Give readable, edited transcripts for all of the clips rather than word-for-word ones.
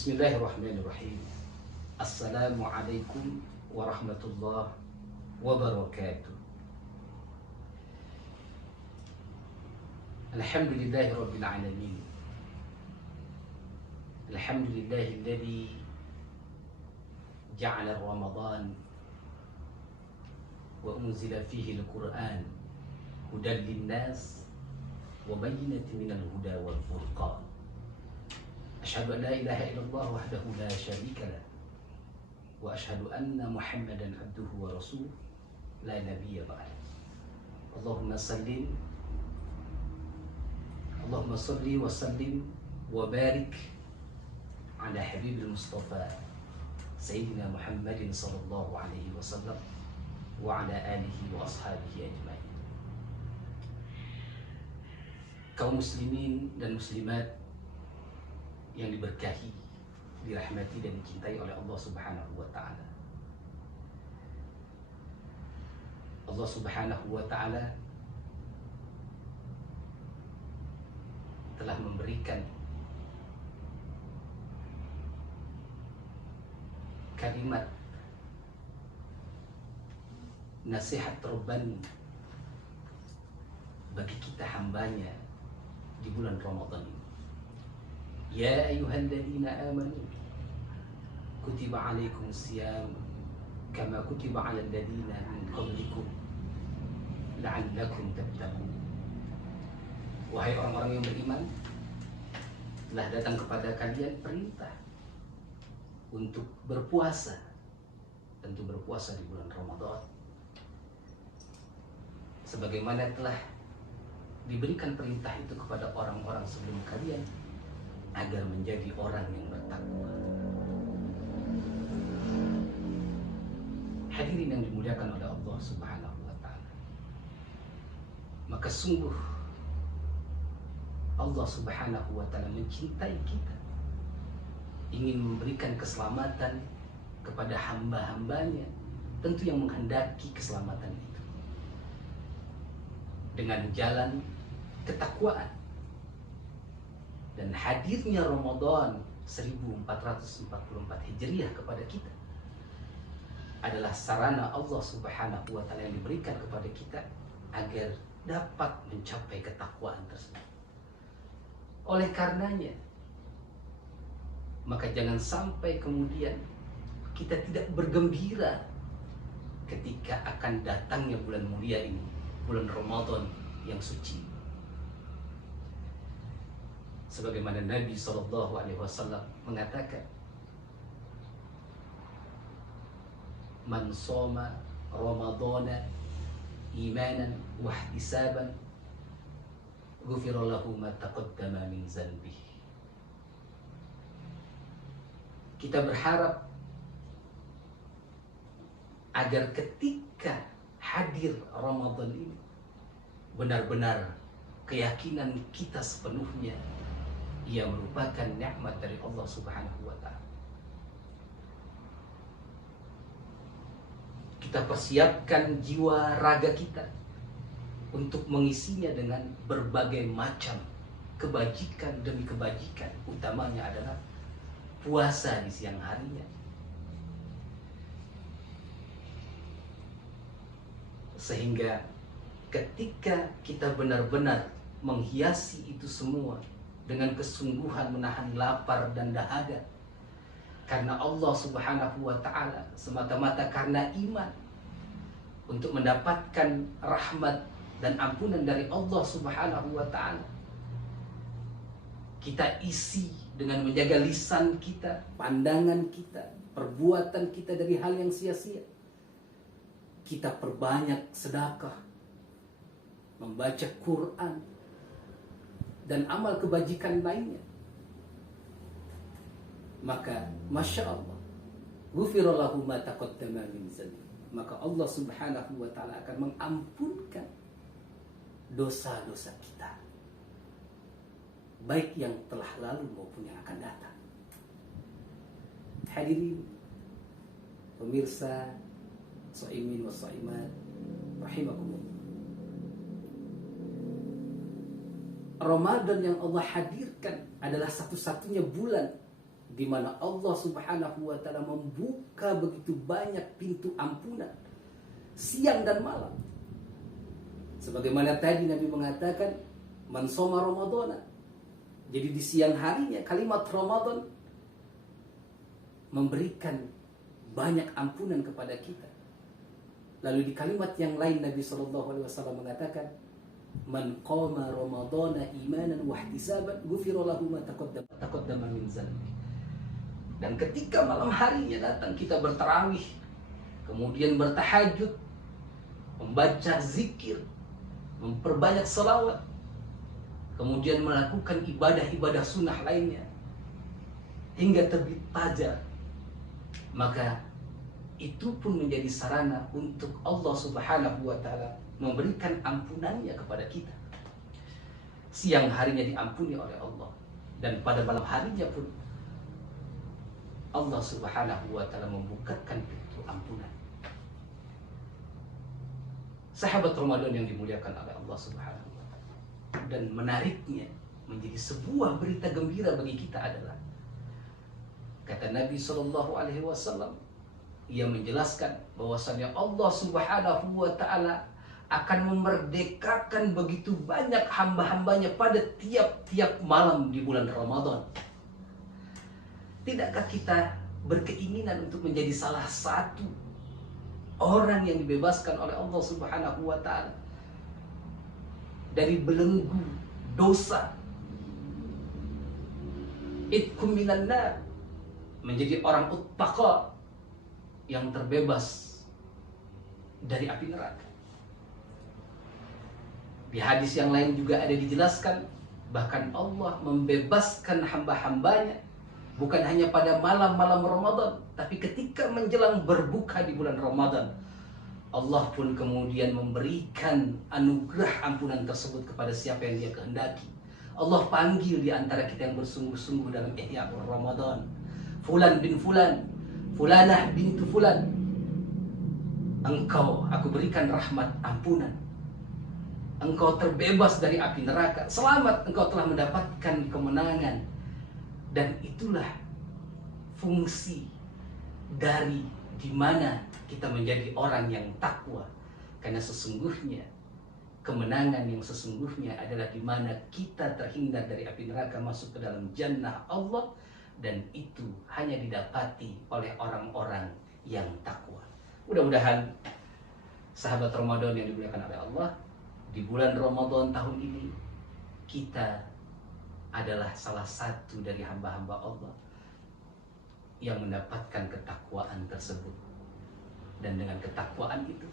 Bismillahirrahmanirrahim. Assalamualaikum warahmatullahi wabarakatuh. Alhamdulillahi rabbil alamin. Alhamdulillahilladzi ja'ala Ramadan wa unzila fihi al-Qur'an hudan linnas wa bayyinatin minal huda wal furqan. Asyhadu an la ilaha illallah wahdahu la syarika lah wa asyhadu anna Muhammadan abduhu wa rasuluh la nabiyya ba'da. Allahumma salli wa sallim wa barik ala habibil mustafa sayyidina Muhammadin sallallahu alaihi wasallam wa ala alihi wa ashabihi ajmain. Kaum muslimin dan muslimat yang diberkahi, dirahmati dan dicintai oleh Allah Subhanahu wa ta'ala. Allah Subhanahu wa ta'ala telah memberikan kalimat nasihat Rabbani bagi kita hambanya di bulan Ramadan ini. Ya ayyuhalladzina amanu kutiba alaikumus siyam kama kutiba alal ladzina min qablikum la'allakum tattaqun. Wahai orang-orang yang beriman, telah datang kepada kalian perintah untuk berpuasa. Tentu berpuasa di bulan Ramadan, sebagaimana telah diberikan perintah itu kepada orang-orang sebelum kalian agar menjadi orang yang bertakwa. Hadirin yang dimuliakan oleh Allah Subhanahu wa ta'ala, maka sungguh Allah Subhanahu wa ta'ala mencintai kita, ingin memberikan keselamatan kepada hamba-hambanya, tentu yang menghendaki keselamatan itu dengan jalan ketakwaan. Dan hadirnya Ramadan 1444 Hijriah kepada kita adalah sarana Allah Subhanahu wa ta'ala yang diberikan kepada kita agar dapat mencapai ketakwaan tersebut. Oleh karenanya, maka jangan sampai kemudian kita tidak bergembira ketika akan datangnya bulan mulia ini, bulan Ramadan yang suci. Sebagaimana Nabi SAW mengatakan, man shoma Ramadana imanan wa ihtisaban ghufira lahu ma taqaddama min zanbihi. Kita berharap agar ketika hadir Ramadan ini, benar-benar keyakinan kita sepenuhnya ia merupakan nikmat dari Allah Subhanahu wa ta'ala. Kita persiapkan jiwa raga kita untuk mengisinya dengan berbagai macam kebajikan demi kebajikan. Utamanya adalah puasa di siang harinya, sehingga ketika kita benar-benar menghiasi itu semua dengan kesungguhan menahan lapar dan dahaga karena Allah Subhanahu wa ta'ala, semata-mata karena iman, untuk mendapatkan rahmat dan ampunan dari Allah Subhanahu wa ta'ala, kita isi dengan menjaga lisan kita, pandangan kita, perbuatan kita dari hal yang sia-sia. Kita perbanyak sedekah, membaca Quran, dan amal kebajikan lainnya. Maka Masya Allah, ghufira lahu ma taqaddama min dhanbi, maka Allah Subhanahu wa ta'ala akan mengampunkan dosa-dosa kita, baik yang telah lalu maupun yang akan datang. Hadirin pemirsa shaimin wa shaimat rahimakumullah, Ramadan yang Allah hadirkan adalah satu-satunya bulan di mana Allah Subhanahu wa taala membuka begitu banyak pintu ampunan siang dan malam. Sebagaimana tadi Nabi mengatakan, man shoma Ramadhana. Jadi di siang harinya kalimat Ramadan memberikan banyak ampunan kepada kita. Lalu di kalimat yang lain Nabi SAW mengatakan, man qama Ramadhana imanan wa ihtisaban ghufira lahu ma taqaddama min dzanbi. Dan ketika malam harinya datang, kita bertarawih, kemudian bertahajud, membaca zikir, memperbanyak selawat, kemudian melakukan ibadah-ibadah sunnah lainnya hingga terbit fajar, maka itu pun menjadi sarana untuk Allah Subhanahu wa taala memberikan ampunannya kepada kita. Siang harinya diampuni oleh Allah, dan pada malam harinya pun Allah Subhanahu wa taala membukakan pintu ampunan. Sahabat Ramadan yang dimuliakan oleh Allah Subhanahu wa taala. Dan menariknya menjadi sebuah berita gembira bagi kita adalah kata Nabi sallallahu alaihi wasallam, ia menjelaskan bahwasannya Allah Subhanahu wa taala akan memerdekakan begitu banyak hamba-hambanya pada tiap-tiap malam di bulan Ramadan. Tidakkah kita berkeinginan untuk menjadi salah satu orang yang dibebaskan oleh Allah Subhanahu wa taala dari belenggu dosa, itkum minan nar, menjadi orang uttaqa yang terbebas dari api neraka. Di hadis yang lain juga ada dijelaskan, bahkan Allah membebaskan hamba-hambanya bukan hanya pada malam-malam Ramadan, tapi ketika menjelang berbuka di bulan Ramadan, Allah pun kemudian memberikan anugerah ampunan tersebut kepada siapa yang Dia kehendaki. Allah panggil di antara kita yang bersungguh-sungguh dalam ihya Ramadan, fulan bin fulan, fulanah bintu fulan, engkau aku berikan rahmat ampunan, engkau terbebas dari api neraka, selamat, engkau telah mendapatkan kemenangan. Dan itulah fungsi dari di mana kita menjadi orang yang takwa. Karena sesungguhnya kemenangan yang sesungguhnya adalah di mana kita terhindar dari api neraka, masuk ke dalam jannah Allah, dan itu hanya didapati oleh orang-orang yang takwa. Mudah-mudahan sahabat Ramadan yang dimuliakan oleh Allah, di bulan Ramadan tahun ini kita adalah salah satu dari hamba-hamba Allah yang mendapatkan ketakwaan tersebut. Dan dengan ketakwaan itu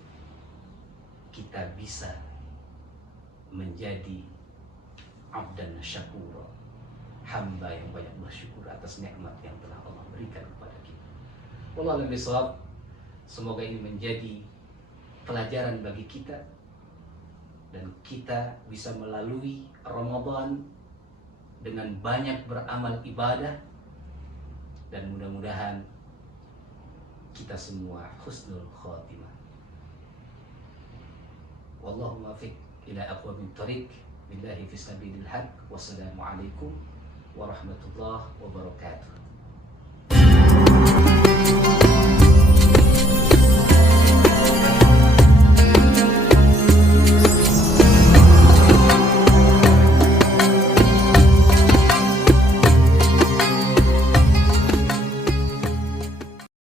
kita bisa menjadi abdan syakura, hamba yang banyak bersyukur atas nikmat yang telah Allah berikan kepada kita. Wallahu a'lam bishawab. Semoga ini menjadi pelajaran bagi kita, dan kita bisa melalui Ramadan dengan banyak beramal ibadah, dan mudah-mudahan kita semua husnul khatimah. Wallahu muwaffiq ila aqwamit thariq, billahi fi sabilil haq. Wassalamualaikum warahmatullahi wabarakatuh.